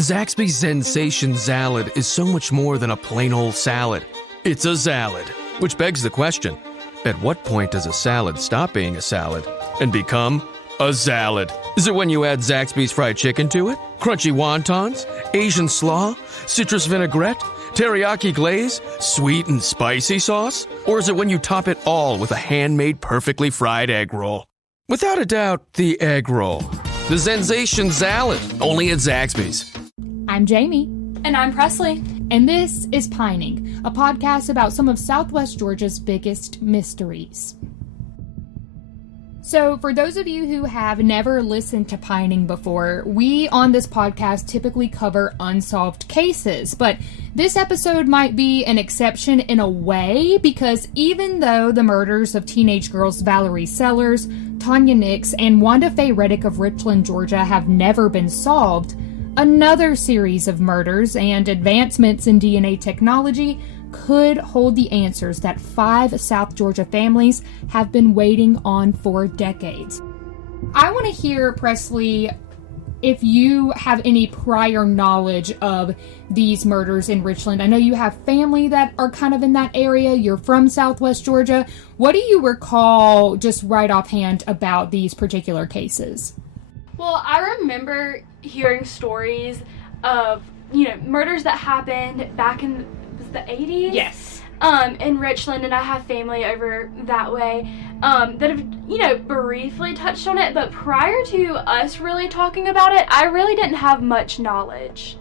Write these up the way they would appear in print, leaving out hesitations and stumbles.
Zaxby's Sensation Salad is so much more than a plain old salad. It's a salad, which begs the question, at what point does a salad stop being a salad and become a salad? Is it when you add Zaxby's fried chicken to it? Crunchy wontons? Asian slaw? Citrus vinaigrette? Teriyaki glaze? Sweet and spicy sauce? Or is it when you top it all with a handmade perfectly fried egg roll? Without a doubt, the egg roll. The Sensation Salad, only at Zaxby's. I'm Jamie. And I'm Presley. And this is Pining, a podcast about some of Southwest Georgia's biggest mysteries. So, for those of you who have never listened to Pining before, we on this podcast typically cover unsolved cases, but this episode might be an exception in a way because even though the murders of teenage girls Valerie Sellers, Tanya Nix, and Wanda Faye Reddick of Richland, Georgia have never been solved, another series of murders and advancements in DNA technology could hold the answers that 5 South Georgia families have been waiting on for decades. I want to hear, Presley, if you have any prior knowledge of these murders in Richland. I know you have family that are kind of in that area. You're from Southwest Georgia. What do you recall just right offhand about these particular cases? Well, I remember hearing stories of, murders that happened back in the 80s? Yes. In Richland, and I have family over that way that have, briefly touched on it, but prior to us really talking about it, I really didn't have much knowledge.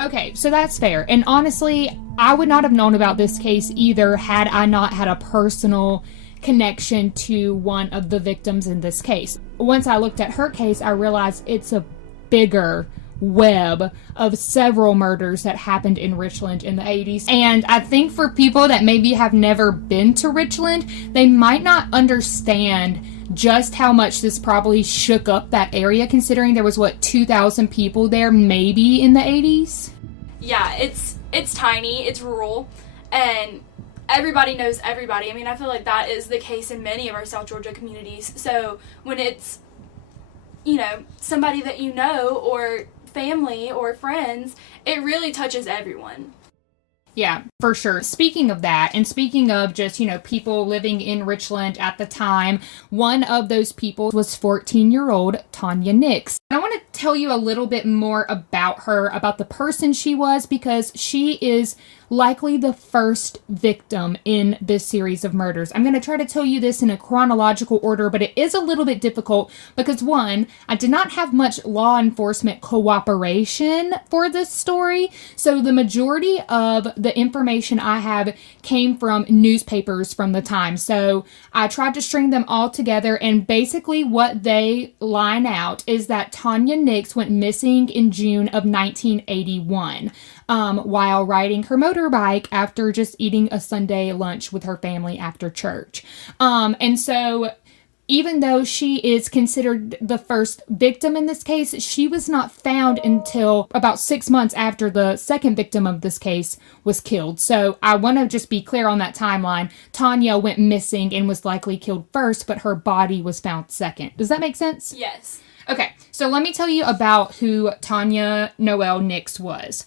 Okay, so that's fair. And honestly, I would not have known about this case either had I not had a personal connection to one of the victims in this case. Once I looked at her case, I realized it's a bigger web of several murders that happened in Richland in the 80s. And I think for people that maybe have never been to Richland, they might not understand just how much this probably shook up that area, considering there was, 2,000 people there maybe in the 80s? Yeah, it's tiny, it's rural, and everybody knows everybody. I mean, I feel like that is the case in many of our South Georgia communities. So when it's, somebody that you know or family or friends, it really touches everyone. Yeah, for sure. Speaking of that, and speaking of just, people living in Richland at the time, one of those people was 14-year-old Tanya Nix. I want to tell you a little bit more about her, about the person she was, because she is likely the first victim in this series of murders. I'm going to try to tell you this in a chronological order, but it is a little bit difficult because, one, I did not have much law enforcement cooperation for this story, so the majority of the information I have came from newspapers from the time. So I tried to string them all together, and basically what they line out is that Tanya Nix went missing in June of 1981 while riding her motorbike after just eating a Sunday lunch with her family after church. And so even though she is considered the first victim in this case, she was not found until about 6 months after the second victim of this case was killed. So I want to just be clear on that timeline. Tanya went missing and was likely killed first, but her body was found second. Does that make sense? Yes. Okay, so let me tell you about who Tanya Noel Nix was.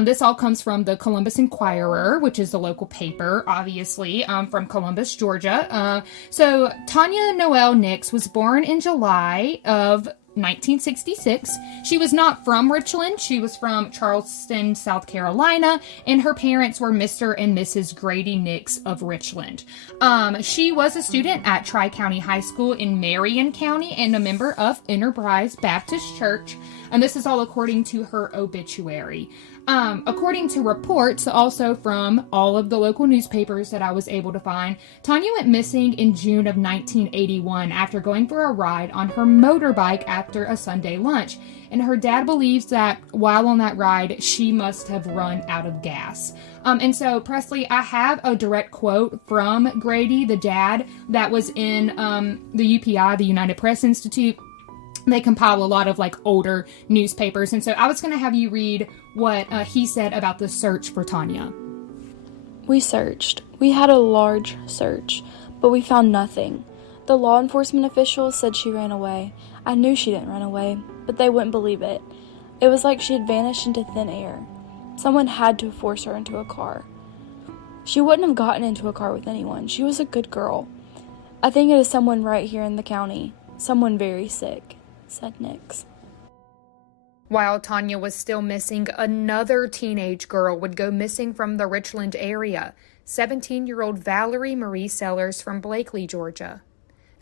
This all comes from the Columbus Inquirer, which is the local paper, obviously, from Columbus, Georgia. So Tanya Noel Nix was born in July of 1966. She was not from Richland. She was from Charleston, South Carolina, and her parents were Mr. and Mrs. Grady Nix of Richland. She was a student at Tri-County High School in Marion County and a member of Enterprise Baptist Church, and this is all according to her obituary. According to reports, also from all of the local newspapers that I was able to find, Tanya went missing in June of 1981 after going for a ride on her motorbike after a Sunday lunch. And her dad believes that while on that ride, she must have run out of gas. And so, Presley, I have a direct quote from Grady, the dad, that was in the UPI, the United Press Institute. They compile a lot of older newspapers. And so I was going to have you read what he said about the search for Tanya. We searched. We had a large search, but we found nothing. The law enforcement officials said she ran away. I knew she didn't run away, but they wouldn't believe it. It was like she had vanished into thin air. Someone had to force her into a car. She wouldn't have gotten into a car with anyone. She was a good girl. I think it is someone right here in the county. Someone very sick, said Nix. While Tanya was still missing, another teenage girl would go missing from the Richland area. 17-year-old Valerie Marie Sellers from Blakely, Georgia.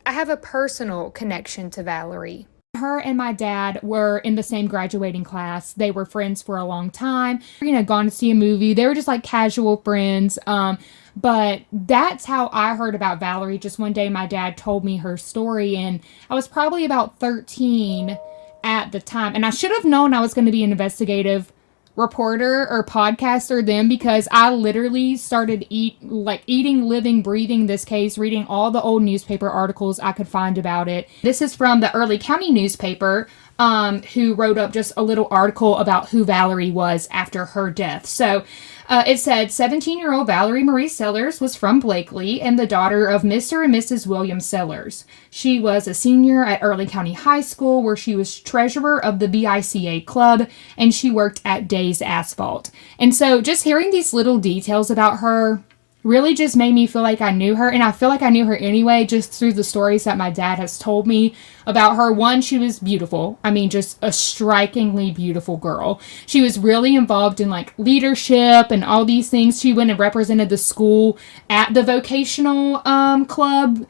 I have a personal connection to Valerie. Her and my dad were in the same graduating class. They were friends for a long time. Gone to see a movie. They were just like casual friends. But that's how I heard about Valerie. Just one day my dad told me her story, and I was probably about 13 at the time. And I should have known I was going to be an investigative reporter or podcaster then, because I literally started eating, living, breathing this case, reading all the old newspaper articles I could find about it. This is from the Early County newspaper, who wrote up just a little article about who Valerie was after her death. So it said 17-year-old Valerie Marie Sellers was from Blakely and the daughter of Mr. and Mrs. William Sellers. She was a senior at Early County High School, where she was treasurer of the BICA club, and she worked at Days Asphalt. And so just hearing these little details about her really just made me feel like I knew her, and I feel like I knew her anyway, just through the stories that my dad has told me about her. One, she was beautiful. I mean, just a strikingly beautiful girl. She was really involved in leadership and all these things. She went and represented the school at the vocational club,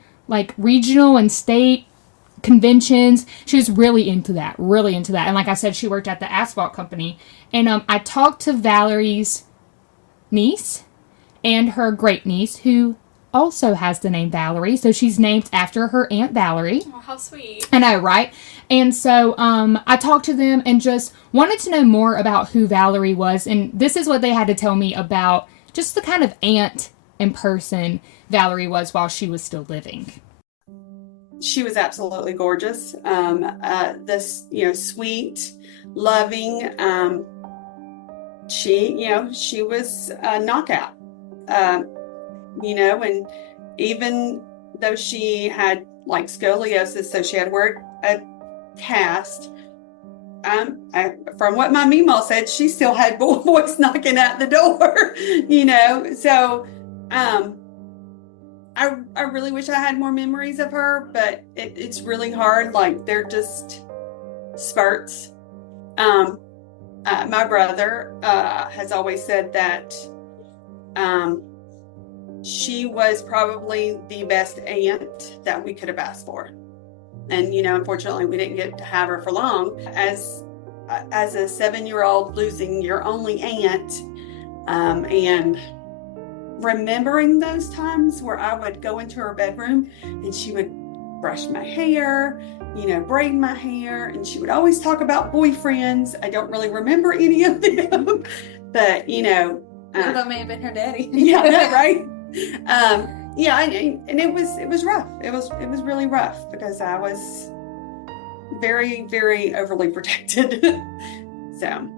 regional and state conventions. She was really into that. And like I said, she worked at the asphalt company. And I talked to Valerie's niece and her great niece, who also has the name Valerie. So she's named after her Aunt Valerie. Oh, how sweet. I know, right? And so I talked to them and just wanted to know more about who Valerie was. And this is what they had to tell me about just the kind of aunt and person Valerie was while she was still living. She was absolutely gorgeous. This, sweet, loving. She was a knockout. And even though she had scoliosis, so she had to wear a cast, from what my Meemaw said, she still had boys knocking at the door, so I really wish I had more memories of her, but it's really hard. They're just spurts. My brother has always said that she was probably the best aunt that we could have asked for. And, unfortunately, we didn't get to have her for long. As a 7-year-old, losing your only aunt, and remembering those times where I would go into her bedroom and she would brush my hair, braid my hair, and she would always talk about boyfriends. I don't really remember any of them, but, that may have been her daddy. Yeah, right? And it was rough. It was really rough because I was very, very overly protected. So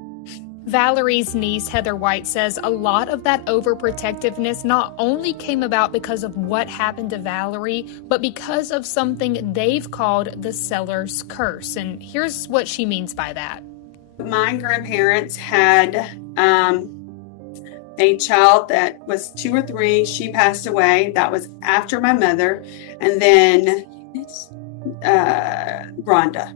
Valerie's niece, Heather White, says a lot of that overprotectiveness not only came about because of what happened to Valerie, but because of something they've called the Sellers curse. And here's what she means by that. My grandparents had a child that was 2 or 3. She passed away. That was after my mother. And then Rhonda,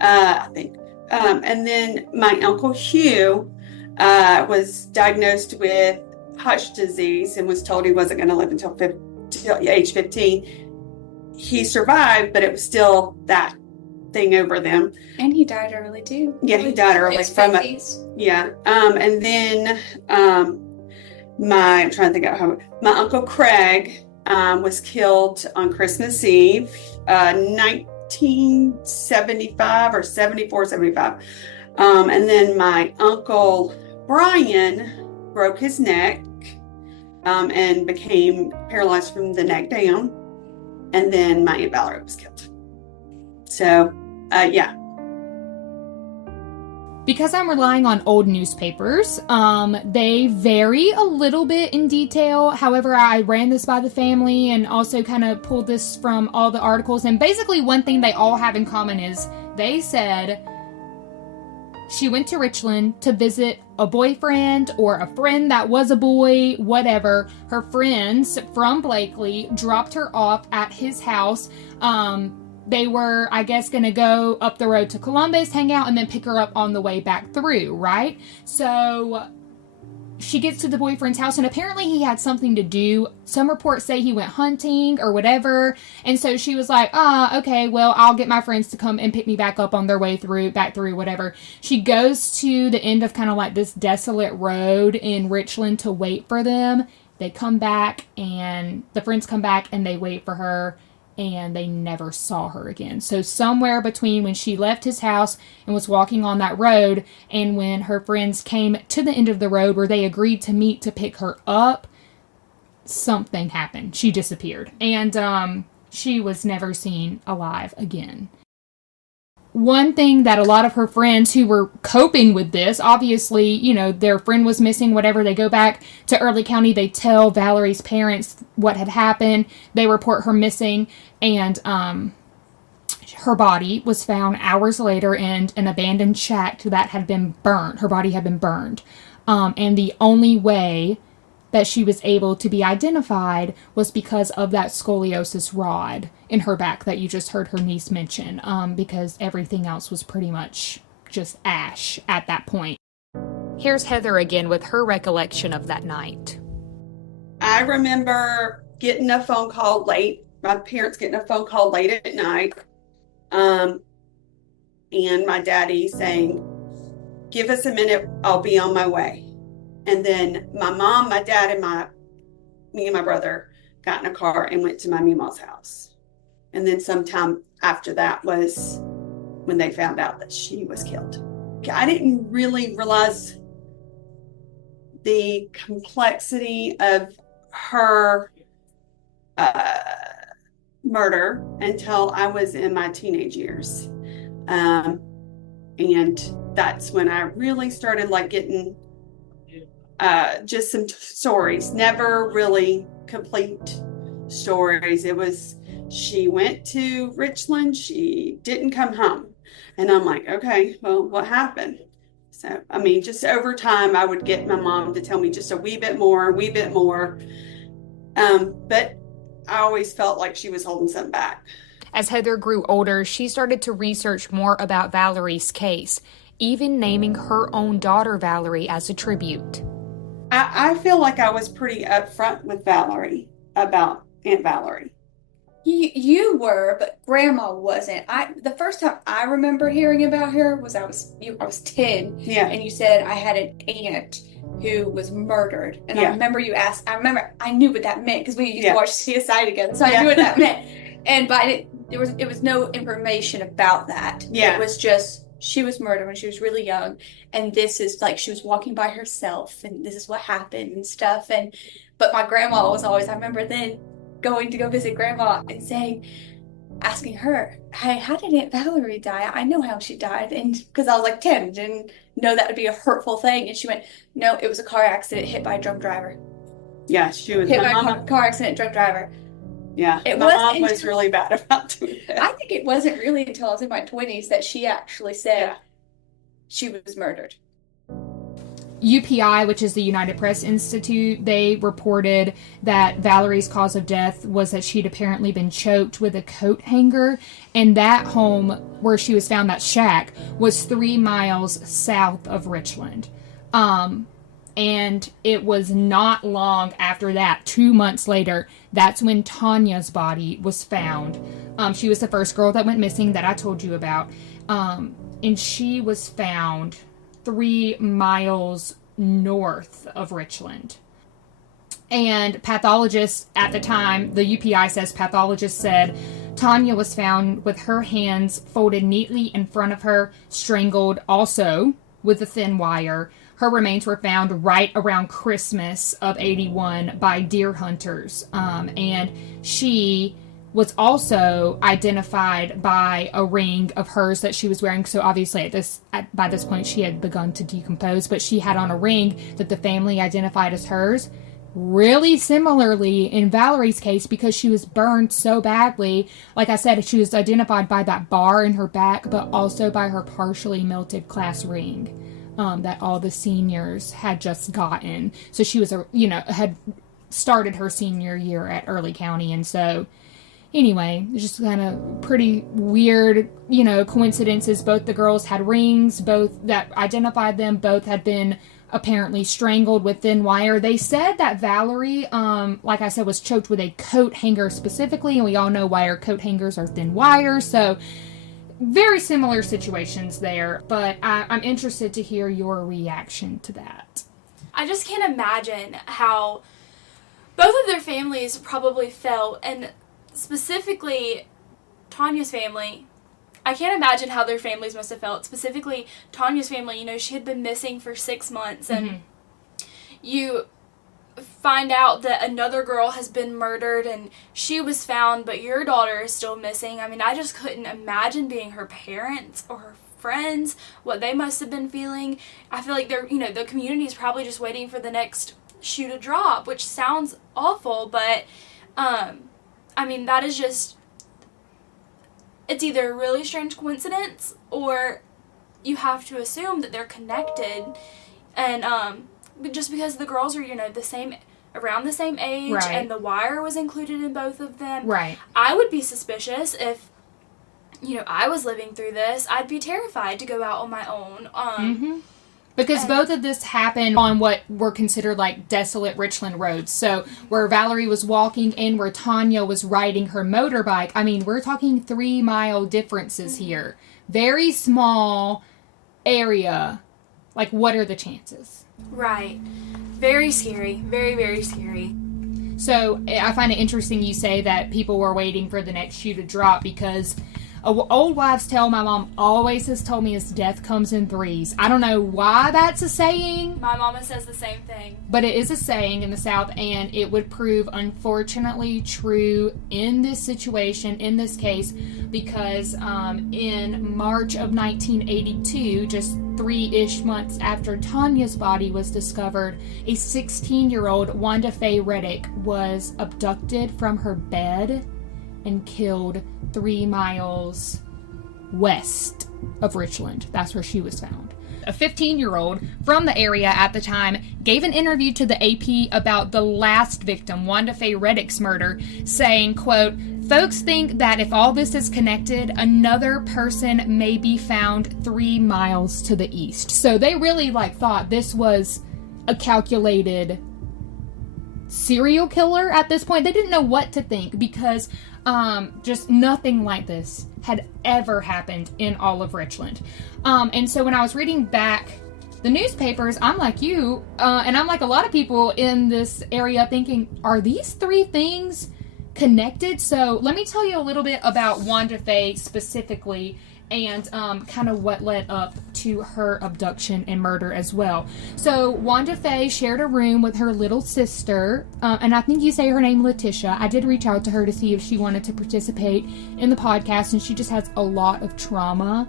I think. And then my Uncle Hugh was diagnosed with Hodge disease and was told he wasn't going to live until age 15. He survived, but it was still that thing over them. And he died early too. Yeah, he died early from it. Yeah. And then I'm trying to think of how my Uncle Craig was killed on Christmas Eve, 1975 or 75. And then my Uncle Brian broke his neck and became paralyzed from the neck down. And then my Aunt Valerie was killed. So, yeah. Because I'm relying on old newspapers, they vary a little bit in detail. However, I ran this by the family and also kind of pulled this from all the articles. And basically one thing they all have in common is they said She went to Richland to visit a boyfriend or a friend that was a boy, whatever. Her friends from Blakely dropped her off at his house. They were, I guess, going to go up the road to Columbus, hang out, and then pick her up on the way back through, right? So she gets to the boyfriend's house, and apparently he had something to do. Some reports say he went hunting or whatever. And so she was like, okay, well, I'll get my friends to come and pick me back up on their way through, back through, whatever. She goes to the end of kind of like this desolate road in Richland to wait for them. They come back, and the friends come back, and they wait for her, and they never saw her again. So somewhere between when she left his house and was walking on that road and when her friends came to the end of the road where they agreed to meet to pick her up, something happened. She disappeared. And she was never seen alive again. One thing that a lot of her friends who were coping with this, obviously, you know, their friend was missing, whatever, they go back to Early County, they tell Valerie's parents what had happened, they report her missing, and her body was found hours later in an abandoned shack that had been burnt. Her body had been burned. And the only way that she was able to be identified was because of that scoliosis rod in her back that you just heard her niece mention, because everything else was pretty much just ash at that point. Here's Heather again with her recollection of that night. I remember getting a phone call late, my parents getting a phone call late at night, and my daddy saying, "Give us a minute, I'll be on my way." And then my mom, my dad, and me and my brother got in a car and went to my Mima's house. And then sometime after that was when they found out that she was killed. I didn't really realize the complexity of her murder until I was in my teenage years. And that's when I really started like getting just some stories, never really complete stories. It was, she went to Richland, she didn't come home. And I'm like, okay, well, what happened? So, I mean, just over time, I would get my mom to tell me just a wee bit more. But I always felt like she was holding something back. As Heather grew older, she started to research more about Valerie's case, even naming her own daughter Valerie as a tribute. I feel like I was pretty upfront with Valerie about Aunt Valerie. You were, but Grandma wasn't. The first time I remember hearing about her was I was 10. Yeah. And you said I had an aunt who was murdered. And Yeah. I remember you asked, I knew what that meant because we used to watch CSI together. So I Yeah. knew what that meant. And but it was no information about that. Yeah. It was just she was murdered when she was really young. And this is like she was walking by herself and this is what happened and stuff. But my grandma was always, I remember then going to go visit Grandma and asking her, "Hey, how did Aunt Valerie die? I know how she died." And because I was like 10, didn't know that would be a hurtful thing. And she went, "No, it was a car accident, hit by a drunk driver." Yeah, she was. Hit by a car accident, drunk driver. Yeah, my mom was really bad about doing that. I think it wasn't really until I was in my 20s that she actually said she was murdered. UPI, which is the United Press Institute, they reported that Valerie's cause of death was that she'd apparently been choked with a coat hanger, and that home where she was found, that shack, was 3 miles south of Richland. And it was not long after that, 2 months later, that's when Tanya's body was found. She was the first girl that went missing that I told you about. And she was found 3 miles north of Richland. And pathologists at the time, the UPI says, pathologists said Tanya was found with her hands folded neatly in front of her, strangled also with a thin wire. Her remains were found right around Christmas of 81 by deer hunters. And she was also identified by a ring of hers that she was wearing. So obviously by this point she had begun to decompose, but she had on a ring that the family identified as hers really similarly in Valerie's case, because she was burned so badly. Like I said, she was identified by that bar in her back, but also by her partially melted class ring that all the seniors had just gotten. So she was, had started her senior year at Early County. And so anyway, just kind of pretty weird, coincidences. Both the girls had rings, both that identified them, both had been apparently strangled with thin wire. They said that Valerie, like I said, was choked with a coat hanger specifically, and we all know wire coat hangers are thin wire, so very similar situations there, but I'm interested to hear your reaction to that. I just can't imagine how both of their families probably felt, and specifically Tanya's family. I can't imagine how their families must have felt. Specifically, Tanya's family, she had been missing for 6 months, and you find out that another girl has been murdered and she was found, but your daughter is still missing. I mean, I just couldn't imagine being her parents or her friends, what they must have been feeling. I feel like they're, the community is probably just waiting for the next shoe to drop, which sounds awful, but, that is just, it's either a really strange coincidence or you have to assume that they're connected. And just because the girls are, around the same age, right, and the wire was included in both of them. Right. I would be suspicious if, I was living through this. I'd be terrified to go out on my own. Because both of this happened on what were considered like desolate Richland roads. So where Valerie was walking and where Tanya was riding her motorbike. I mean, we're talking 3-mile differences here. Very small area. Like, what are the chances? Right. Very scary. Very, very scary. So I find it interesting you say that people were waiting for the next shoe to drop, because old wives' tale my mom always has told me is death comes in threes. I don't know why that's a saying. My mama says the same thing. But it is a saying in the South, and it would prove unfortunately true in this situation, in this case, because in March of 1982, just 3-ish months after Tanya's body was discovered, a 16-year-old Wanda Faye Reddick was abducted from her bed and killed 3 miles west of Richland. That's where she was found. A 15-year-old from the area at the time gave an interview to the AP about the last victim, Wanda Faye Reddick's murder, saying, quote, "Folks think that if all this is connected, another person may be found 3 miles to the east." So they really thought this was a calculated serial killer at this point. They didn't know what to think, because just nothing like this had ever happened in all of Richland. And so when I was reading back the newspapers, I'm like you, and I'm like a lot of people in this area, thinking, are these 3 things connected? So let me tell you a little bit about Wanda Faye specifically, and kind of what led up to her abduction and murder as well. So Wanda Faye shared a room with her little sister, and I think you say her name Letitia. I did reach out to her to see if she wanted to participate in the podcast, and she just has a lot of trauma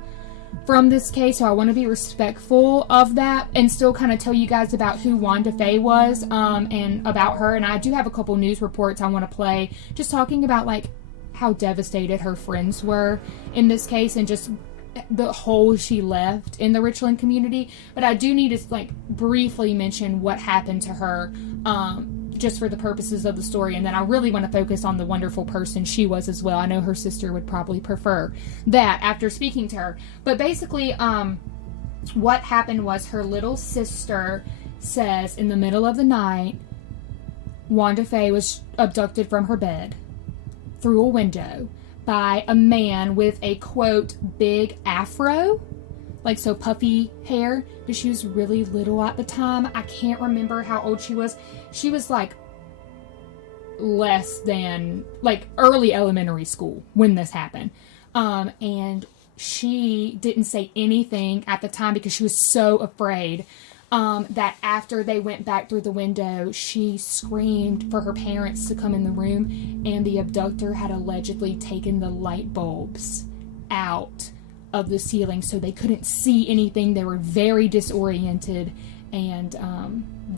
from this case, so I want to be respectful of that and still kind of tell you guys about who Wanda Faye was, and about her. And I do have a couple news reports I want to play, just talking about how devastated her friends were in this case and just the hole she left in the Richland community. But I do need to briefly mention what happened to her, just for the purposes of the story, and then I really want to focus on the wonderful person she was as well. I know her sister would probably prefer that after speaking to her. But basically, what happened was her little sister says in the middle of the night, Wanda Faye was abducted from her bed through a window by a man with a, quote, big afro, so puffy hair, but she was really little at the time. I can't remember how old she was. She was less than early elementary school when this happened. And she didn't say anything at the time because she was so afraid. That after they went back through the window, she screamed for her parents to come in the room, and the abductor had allegedly taken the light bulbs out of the ceiling so they couldn't see anything. They were very disoriented, And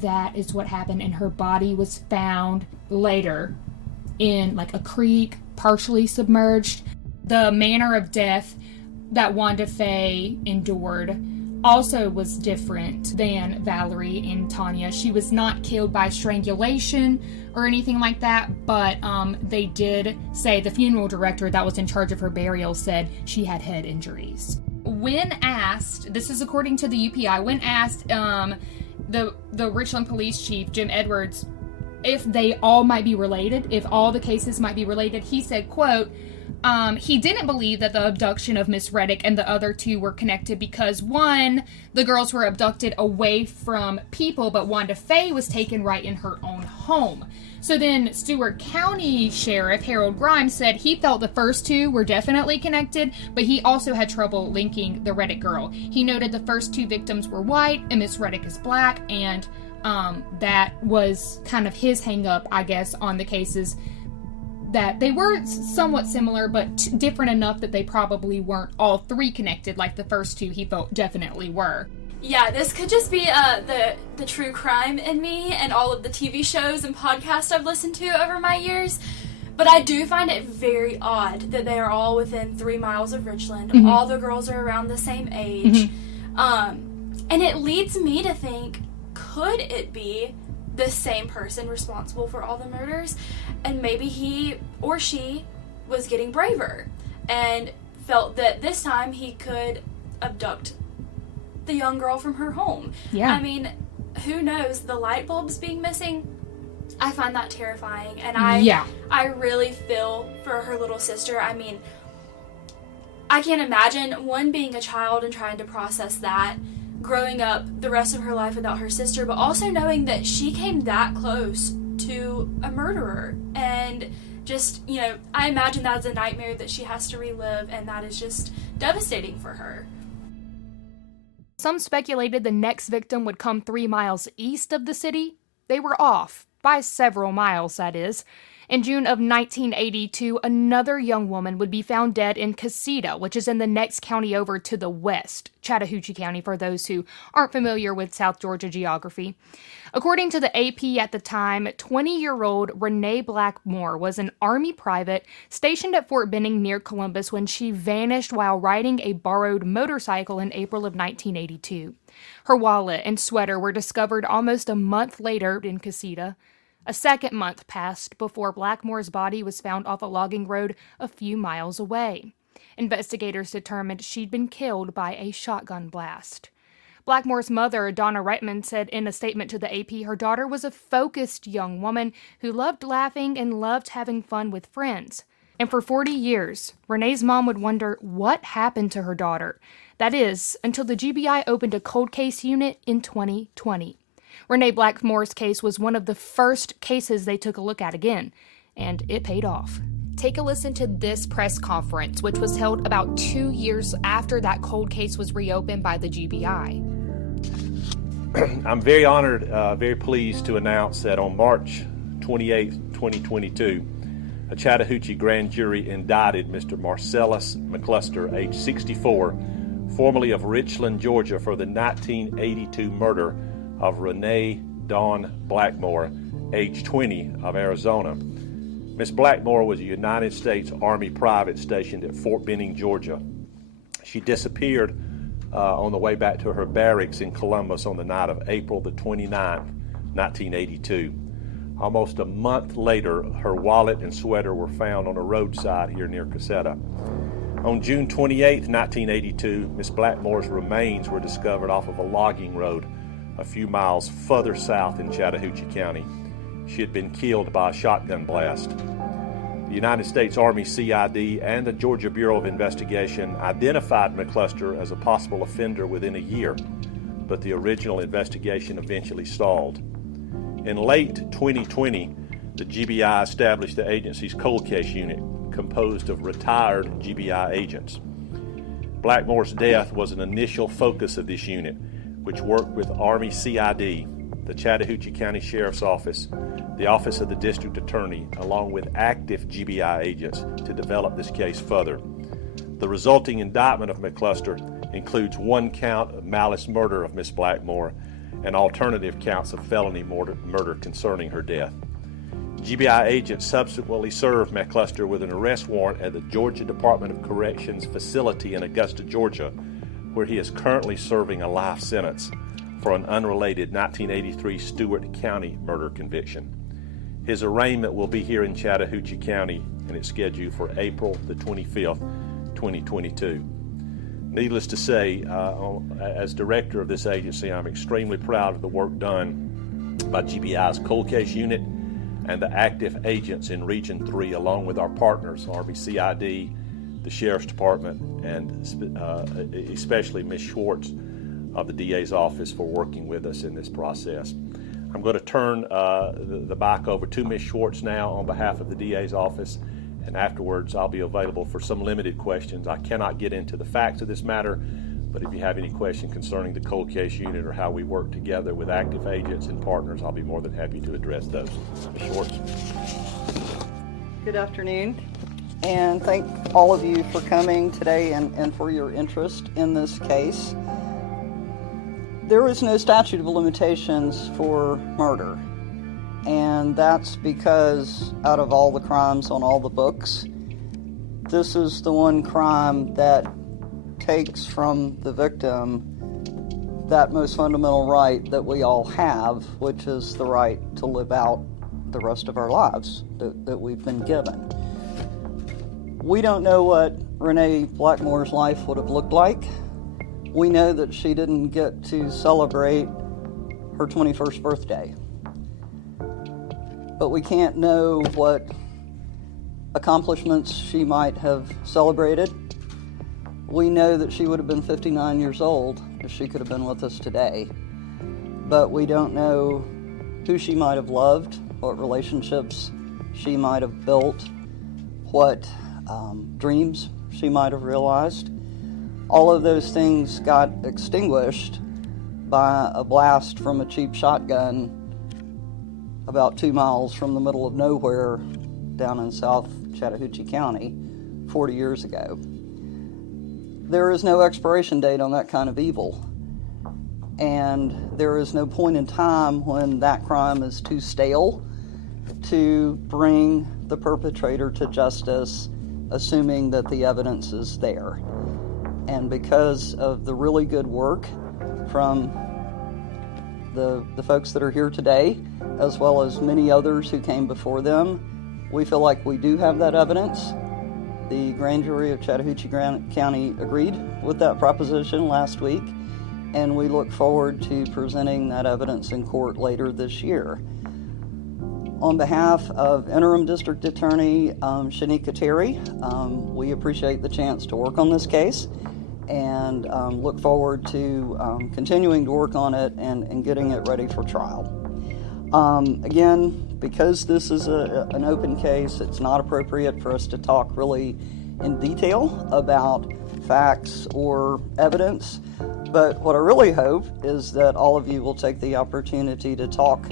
that is what happened. And her body was found later in like a creek, partially submerged. The manner of death that Wanda Faye endured also was different than Valerie and Tanya. She was not killed by strangulation or anything like that, but they did say, the funeral director that was in charge of her burial said she had head injuries. When asked, this is according to the UPI, when asked the Richland police chief, Jim Edwards, if they all might be related, if all the cases might be related, he said, quote, he didn't believe that the abduction of Miss Reddick and the other two were connected because, one, the girls were abducted away from people, but Wanda Faye was taken right in her own home. So then Stewart County Sheriff Harold Grimes said he felt the first two were definitely connected, but he also had trouble linking the Reddick girl. He noted the first two victims were white and Miss Reddick is black, and that was kind of his hang-up, I guess, on the cases, that they were somewhat similar, but different enough that they probably weren't all three connected like the first two he felt definitely were. Yeah, this could just be the true crime in me and all of the TV shows and podcasts I've listened to over my years. But I do find it very odd that they are all within 3 miles of Richland. Mm-hmm. All the girls are around the same age. Mm-hmm. And it leads me to think, could it be the same person responsible for all the murders? And maybe he or she was getting braver and felt that this time he could abduct the young girl from her home. Yeah. I mean, who knows? The light bulbs being missing, I find that terrifying. And I really feel for her little sister. I mean, I can't imagine, one, being a child and trying to process that, growing up the rest of her life without her sister, but also knowing that she came that close to a murderer. And just, you know, I imagine that's a nightmare that she has to relive, and that is just devastating for her. Some speculated the next victim would come 3 miles east of the city. They were off, by several miles, that is. In June of 1982, another young woman would be found dead in Casita, which is in the next county over to the west, Chattahoochee County, for those who aren't familiar with South Georgia geography. According to the AP at the time, 20-year-old Renee Blackmore was an Army private stationed at Fort Benning near Columbus when she vanished while riding a borrowed motorcycle in April of 1982. Her wallet and sweater were discovered almost a month later in Casita. A second month passed before Blackmore's body was found off a logging road a few miles away. Investigators determined she'd been killed by a shotgun blast. Blackmore's mother, Donna Reitman, said in a statement to the AP her daughter was a focused young woman who loved laughing and loved having fun with friends. And for 40 years, Renee's mom would wonder what happened to her daughter. That is, until the GBI opened a cold case unit in 2020. Renee Blackmore's case was one of the first cases they took a look at again, and it paid off. Take a listen to this press conference, which was held about 2 years after that cold case was reopened by the GBI. I'm very honored, very pleased to announce that on March 28, 2022, a Chattahoochee grand jury indicted Mr. Marcellus McCluster, age 64, formerly of Richland, Georgia, for the 1982 murder of Renee Dawn Blackmore, age 20, of Arizona. Miss Blackmore was a United States Army private stationed at Fort Benning, Georgia. She disappeared on the way back to her barracks in Columbus on the night of April the 29th, 1982. Almost a month later, her wallet and sweater were found on a roadside here near Caseta. On June 28, 1982, Miss Blackmore's remains were discovered off of a logging road a few miles further south in Chattahoochee County. She had been killed by a shotgun blast. The United States Army CID and the Georgia Bureau of Investigation identified McCluster as a possible offender within a year, but the original investigation eventually stalled. In late 2020, the GBI established the agency's cold case unit, composed of retired GBI agents. Blackmore's death was an initial focus of this unit, which worked with Army CID, the Chattahoochee County Sheriff's Office, the Office of the District Attorney, along with active GBI agents to develop this case further. The resulting indictment of McCluster includes 1 count of malice murder of Miss Blackmore and alternative counts of felony murder concerning her death. GBI agents subsequently served McCluster with an arrest warrant at the Georgia Department of Corrections facility in Augusta, Georgia, where he is currently serving a life sentence for an unrelated 1983 Stewart County murder conviction. His arraignment will be here in Chattahoochee County, and it's scheduled for April the 25th, 2022. Needless to say, as director of this agency, I'm extremely proud of the work done by GBI's cold case unit and the active agents in Region 3, along with our partners, Army CID, the Sheriff's Department, and especially Ms. Schwartz of the DA's office for working with us in this process. I'm going to turn the mic over to Ms. Schwartz now on behalf of the DA's office, and afterwards I'll be available for some limited questions. I cannot get into the facts of this matter, but if you have any question concerning the cold case unit or how we work together with active agents and partners, I'll be more than happy to address those. Ms. Schwartz. Good afternoon, and thank all of you for coming today and for your interest in this case. There is no statute of limitations for murder, and that's because out of all the crimes on all the books, this is the one crime that takes from the victim that most fundamental right that we all have, which is the right to live out the rest of our lives that we've been given. We don't know what Renee Blackmore's life would have looked like. We know that she didn't get to celebrate her 21st birthday. But we can't know what accomplishments she might have celebrated. We know that she would have been 59 years old if she could have been with us today. But we don't know who she might have loved, what relationships she might have built, what dreams she might have realized. All of those things got extinguished by a blast from a cheap shotgun about 2 miles from the middle of nowhere down in South Chattahoochee County 40 years ago. There is no expiration date on that kind of evil, and there is no point in time when that crime is too stale to bring the perpetrator to justice, assuming that the evidence is there. And because of the really good work from the folks that are here today, as well as many others who came before them, we feel like we do have that evidence. The grand jury of Chattahoochee County agreed with that proposition last week, and we look forward to presenting that evidence in court later this year. On behalf of Interim District Attorney Shanika Terry, we appreciate the chance to work on this case and look forward to continuing to work on it and getting it ready for trial. Again, because this is an open case, it's not appropriate for us to talk really in detail about facts or evidence, but what I really hope is that all of you will take the opportunity to talk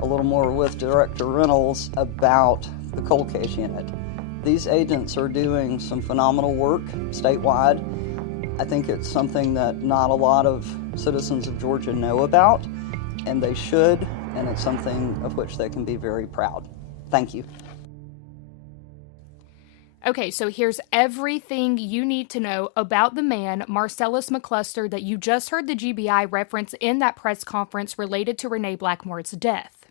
a little more with Director Reynolds about the cold case unit. These agents are doing some phenomenal work statewide. I think it's something that not a lot of citizens of Georgia know about, and they should, and it's something of which they can be very proud. Thank you. Okay, so here's everything you need to know about the man, Marcellus McCluster, that you just heard the GBI reference in that press conference related to Renee Blackmore's death.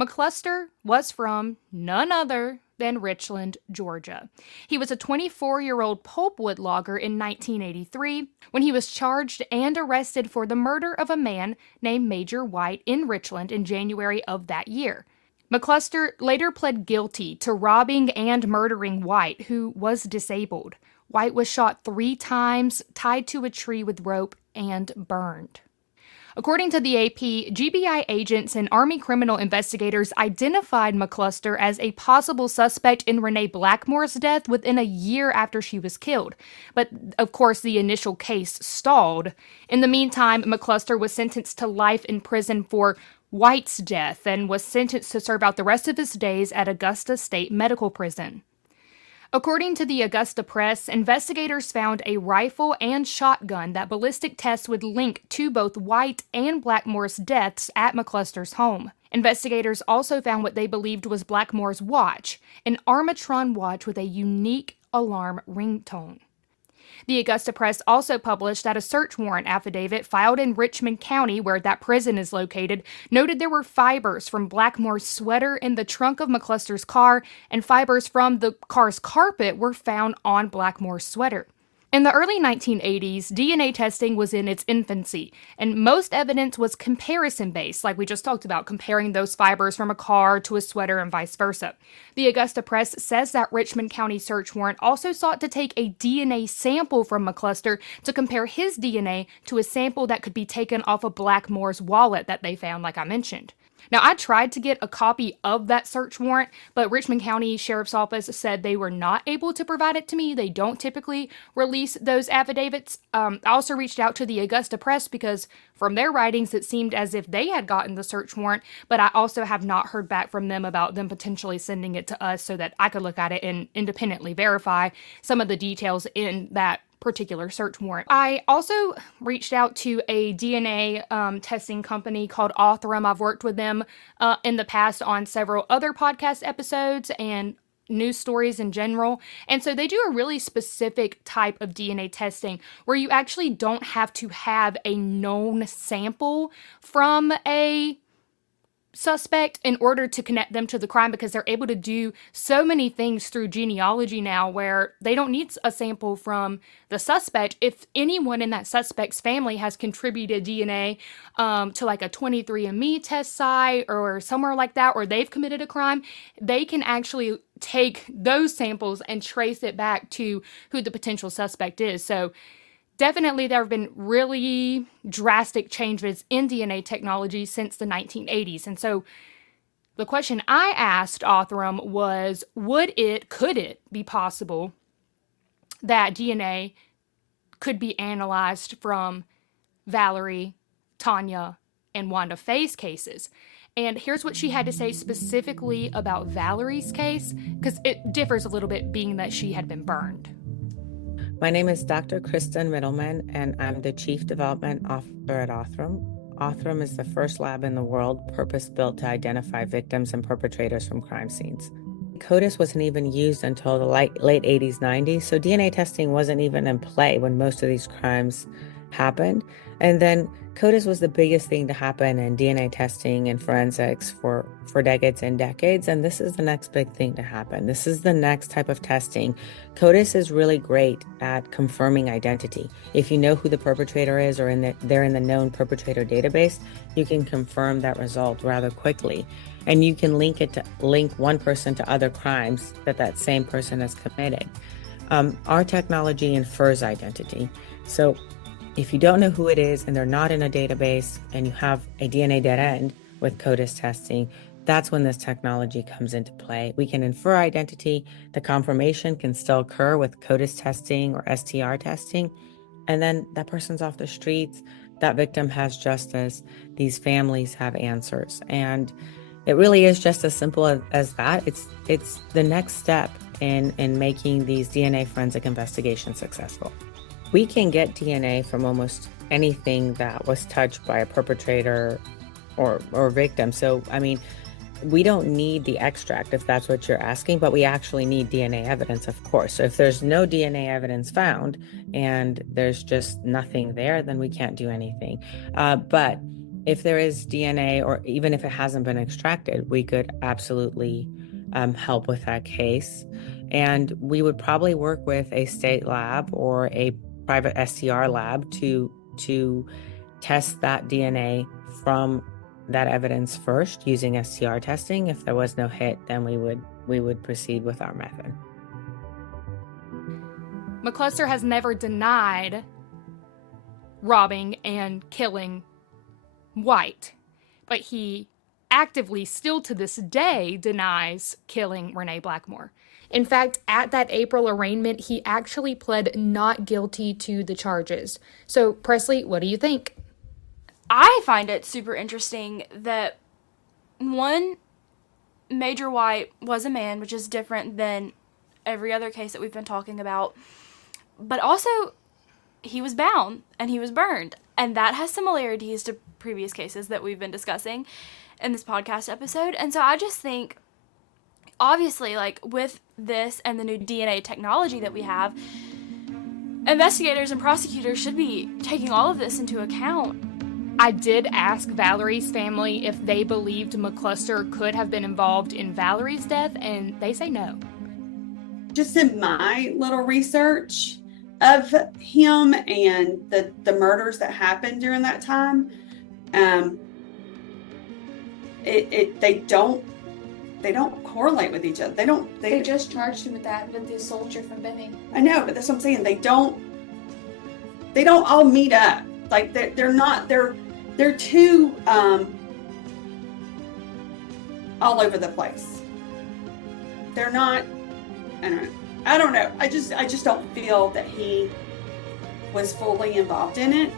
McCluster was from none other than Richland, Georgia. He was a 24-year-old pulpwood logger in 1983 when he was charged and arrested for the murder of a man named Major White in Richland in January of that year. McCluster later pled guilty to robbing and murdering White, who was disabled. White was shot 3 times, tied to a tree with rope, and burned. According to the AP, GBI agents and Army criminal investigators identified McCluster as a possible suspect in Renee Blackmore's death within a year after she was killed. But, of course, the initial case stalled. In the meantime, McCluster was sentenced to life in prison for White's death and was sentenced to serve out the rest of his days at Augusta State Medical Prison. According to the Augusta Press, investigators found a rifle and shotgun that ballistic tests would link to both White and Blackmore's deaths at McCluster's home. Investigators also found what they believed was Blackmore's watch, an Armatron watch with a unique alarm ringtone. The Augusta Press also published that a search warrant affidavit filed in Richmond County, where that prison is located, noted there were fibers from Blackmore's sweater in the trunk of McCluster's car, and fibers from the car's carpet were found on Blackmore's sweater. In the early 1980s, DNA testing was in its infancy, and most evidence was comparison-based, like we just talked about, comparing those fibers from a car to a sweater and vice versa. The Augusta Press says that Richmond County search warrant also sought to take a DNA sample from McCluster to compare his DNA to a sample that could be taken off of Blackmore's wallet that they found, like I mentioned. Now, I tried to get a copy of that search warrant, but Richmond County Sheriff's Office said they were not able to provide it to me. They don't typically release those affidavits. I also reached out to the Augusta Press because from their writings, it seemed as if they had gotten the search warrant, but I also have not heard back from them about them potentially sending it to us so that I could look at it and independently verify some of the details in that particular search warrant. I also reached out to a DNA testing company called Othram. I've worked with them in the past on several other podcast episodes and news stories in general. And so they do a really specific type of DNA testing where you actually don't have to have a known sample from a suspect in order to connect them to the crime, because they're able to do so many things through genealogy now where they don't need a sample from the suspect. If anyone in that suspect's family has contributed DNA to like a 23andMe test site or somewhere like that, or they've committed a crime, they can actually take those samples and trace it back to who the potential suspect is. So definitely, there have been really drastic changes in DNA technology since the 1980s. And so the question I asked Othram was, could it be possible that DNA could be analyzed from Valerie, Tanya, and Wanda Faye's cases? And here's what she had to say specifically about Valerie's case, because it differs a little bit being that she had been burned. My name is Dr. Kristen Middleman, and I'm the Chief Development Officer at Othram. Othram is the first lab in the world purpose-built to identify victims and perpetrators from crime scenes. CODIS wasn't even used until the late 80s, 90s, so DNA testing wasn't even in play when most of these crimes happened. And then CODIS was the biggest thing to happen in DNA testing and forensics for decades and decades, and this is the next big thing to happen. This is the next type of testing. CODIS is really great at confirming identity. If you know who the perpetrator is or they're in the known perpetrator database, you can confirm that result rather quickly. And you can link one person to other crimes that same person has committed. Our technology infers identity. So if you don't know who it is and they're not in a database and you have a DNA dead end with CODIS testing, that's when this technology comes into play. We can infer identity. The confirmation can still occur with CODIS testing or STR testing. And then that person's off the streets. That victim has justice. These families have answers. And it really is just as simple as that. It's the next step in making these DNA forensic investigations successful. We can get DNA from almost anything that was touched by a perpetrator or victim. So, I mean, we don't need the extract if that's what you're asking, but we actually need DNA evidence, of course. So if there's no DNA evidence found and there's just nothing there, then we can't do anything. But if there is DNA, or even if it hasn't been extracted, we could absolutely help with that case. And we would probably work with a state lab or a private STR lab to test that DNA from that evidence first using STR testing. If there was no hit, then we would proceed with our method. McCluster has never denied robbing and killing White, but he actively, still to this day, denies killing Renee Blackmore. In fact, at that April arraignment, he actually pled not guilty to the charges. So, Presley, what do you think? I find it super interesting that one, Major White was a man, which is different than every other case that we've been talking about. But also, he was bound and he was burned. And that has similarities to previous cases that we've been discussing in this podcast episode. And so I just think, obviously, like, with this and the new DNA technology that we have, investigators and prosecutors should be taking all of this into account. I did ask Valerie's family if they believed McCluster could have been involved in Valerie's death, and they say no. Just in my little research of him and the murders that happened during that time, they don't correlate with each other. They just charged him with that with the soldier from Benning. I know, but that's what I'm saying. They don't all meet up. Like they're too all over the place. They're not. I don't know. I just don't feel that he was fully involved in it.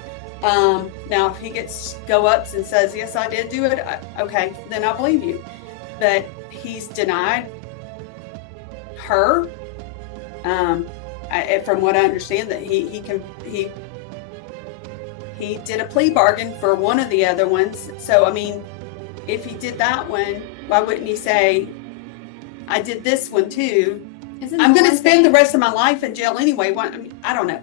Now, if he gets go-ups and says, yes, I did do it, okay, then I believe you. But he's denied her. From what I understand, that he did a plea bargain for one of the other ones. So, I mean, if he did that one, why wouldn't he say, I did this one too? I'm going to spend the rest of my life in jail anyway. I don't know.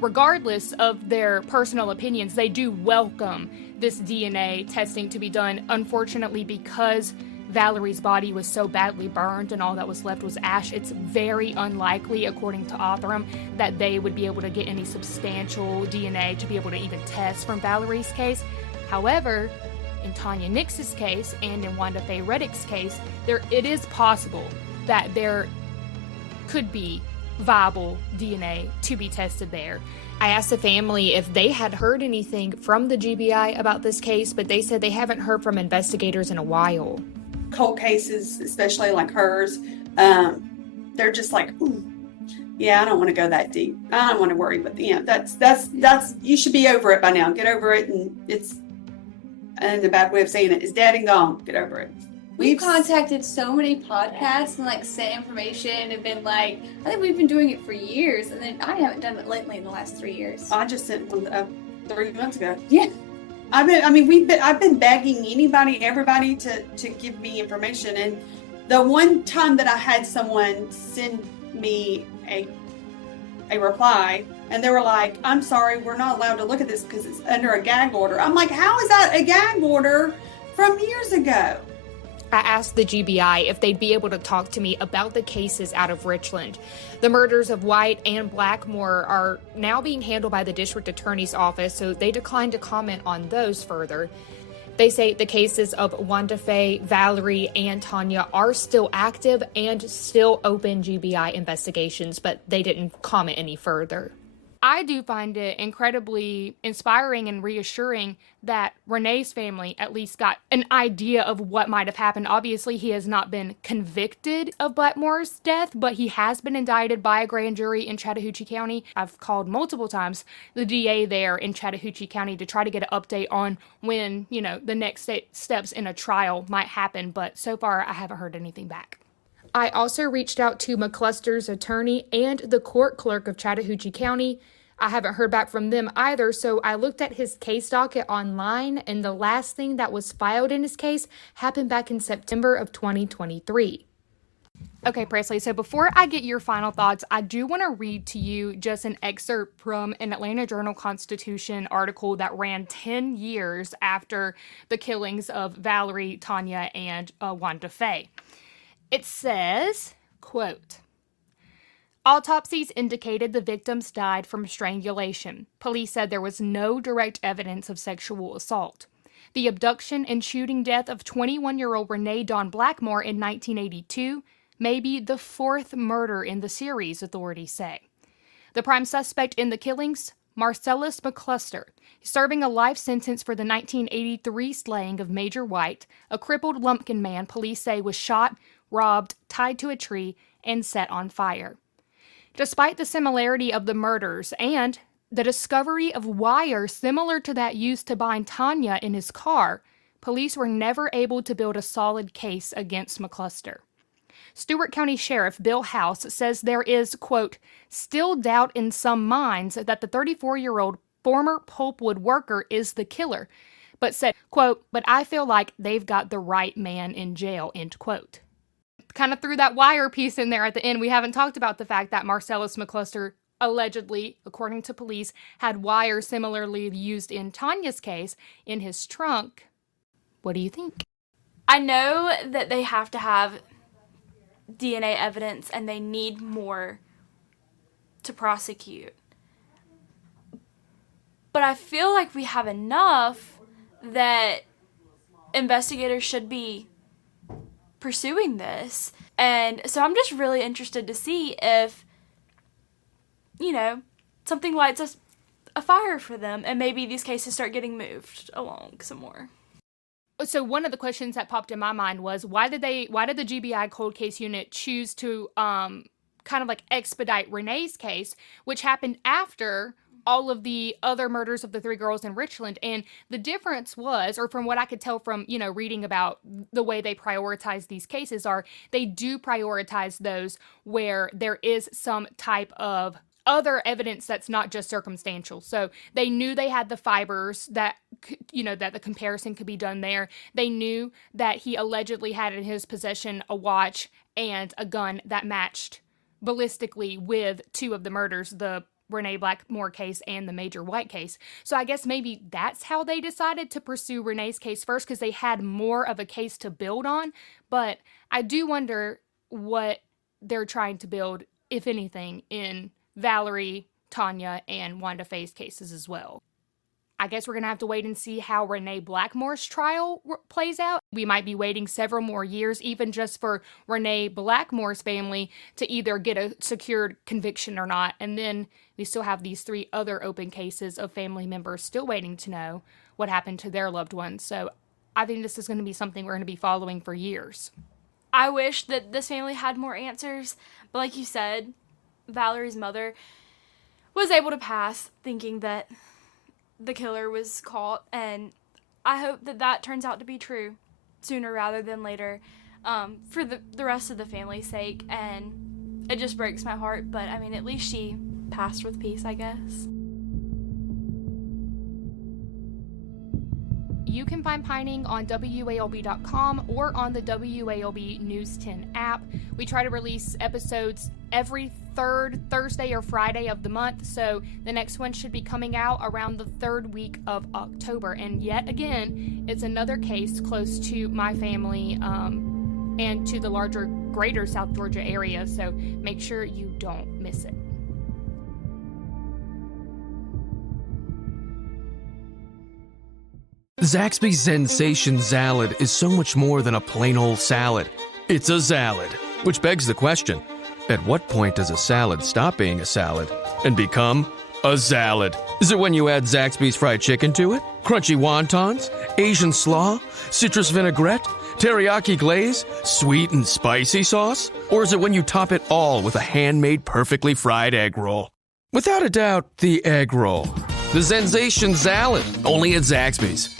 Regardless of their personal opinions, they do welcome this DNA testing to be done. Unfortunately, because Valerie's body was so badly burned and all that was left was ash, it's very unlikely, according to Othram, that they would be able to get any substantial DNA to be able to even test from Valerie's case. However, in Tanya Nix's case and in Wanda Faye Reddick's case, it is possible that there could be viable DNA to be tested there. I asked the family if they had heard anything from the GBI about this case, but they said they haven't heard from investigators in a while. Cold cases, especially like hers, they're just like, ooh, yeah, I don't want to go that deep. I don't want to worry, but that's you should be over it by now. Get over it, and the bad way of saying it is dead and gone. Get over it. We've contacted so many podcasts and like sent information and been like, I think we've been doing it for years, and then I haven't done it lately in the last 3 years. I just sent one 3 months ago. Yeah. I've been begging everybody to give me information, and the one time that I had someone send me a reply, and they were like, I'm sorry, we're not allowed to look at this because it's under a gag order. I'm like, how is that a gag order from years ago? I asked the GBI if they'd be able to talk to me about the cases out of Richland. The murders of White and Blackmore are now being handled by the district attorney's office, so they declined to comment on those further. They say the cases of Wanda Faye, Valerie, and Tanya are still active and still open GBI investigations, but they didn't comment any further. I do find it incredibly inspiring and reassuring that Renee's family at least got an idea of what might have happened. Obviously, he has not been convicted of Blackmore's death, but he has been indicted by a grand jury in Chattahoochee County. I've called multiple times the DA there in Chattahoochee County to try to get an update on when, the next steps in a trial might happen, but so far I haven't heard anything back. I also reached out to McCluster's attorney and the court clerk of Chattahoochee County. I haven't heard back from them either, so I looked at his case docket online, and the last thing that was filed in his case happened back in September of 2023. Okay, Presley, so before I get your final thoughts, I do want to read to you just an excerpt from an Atlanta Journal-Constitution article that ran 10 years after the killings of Valerie, Tanya, and Wanda Faye. It says, quote, autopsies indicated the victims died from strangulation. Police said there was no direct evidence of sexual assault. The abduction and shooting death of 21-year-old Renee Dawn Blackmore in 1982 may be the fourth murder in the series, authorities say. The prime suspect in the killings, Marcellus McCluster, serving a life sentence for the 1983 slaying of Major White, a crippled Lumpkin man police say was shot, robbed, tied to a tree, and set on fire. Despite the similarity of the murders and the discovery of wire similar to that used to bind Tanya in his car, police were never able to build a solid case against McCluster. Stewart County Sheriff Bill House says there is, quote, still doubt in some minds that the 34-year-old former Pulpwood worker is the killer, but said, quote, but I feel like they've got the right man in jail, end quote. Kind of threw that wire piece in there at the end. We haven't talked about the fact that Marcellus McCluster allegedly, according to police, had wire similarly used in Tanya's case in his trunk. What do you think? I know that they have to have DNA evidence and they need more to prosecute. But I feel like we have enough that investigators should be pursuing this. And so I'm just really interested to see if, something lights a fire for them and maybe these cases start getting moved along some more. So one of the questions that popped in my mind was, why did the GBI cold case unit choose to kind of like expedite Renee's case, which happened after all of the other murders of the 3 girls in Richland? And the difference was, or from what I could tell from, reading about the way they prioritize these cases, are they do prioritize those where there is some type of other evidence that's not just circumstantial. So they knew they had the fibers that, that the comparison could be done there. They knew that he allegedly had in his possession a watch and a gun that matched ballistically with 2 of the murders, the Renee Blackmore case and the Major White case. So I guess maybe that's how they decided to pursue Renee's case first, because they had more of a case to build on. But I do wonder what they're trying to build, if anything, in Valerie, Tanya, and Wanda Faye's cases as well. I guess we're going to have to wait and see how Renee Blackmore's trial plays out. We might be waiting several more years, even just for Renee Blackmore's family to either get a secured conviction or not. And then we still have these 3 other open cases of family members still waiting to know what happened to their loved ones. So I think this is going to be something we're going to be following for years. I wish that this family had more answers, but like you said, Valerie's mother was able to pass thinking that the killer was caught, and I hope that turns out to be true sooner rather than later, for the rest of the family's sake. And it just breaks my heart, but I mean, at least she passed with peace, I guess. You can find Pining on WALB.com or on the WALB News 10 app. We try to release episodes every 3rd Thursday or Friday of the month, so the next one should be coming out around the 3rd week of October. And yet again, it's another case close to my family and to the larger greater South Georgia area, so make sure you don't miss it. Zaxby's Sensation Salad is so much more than a plain old salad. It's a salad, which begs the question, at what point does a salad stop being a salad and become a salad? Is it when you add Zaxby's fried chicken to it? Crunchy wontons? Asian slaw? Citrus vinaigrette? Teriyaki glaze? Sweet and spicy sauce? Or is it when you top it all with a handmade perfectly fried egg roll? Without a doubt, the egg roll. The Sensation Salad, only at Zaxby's.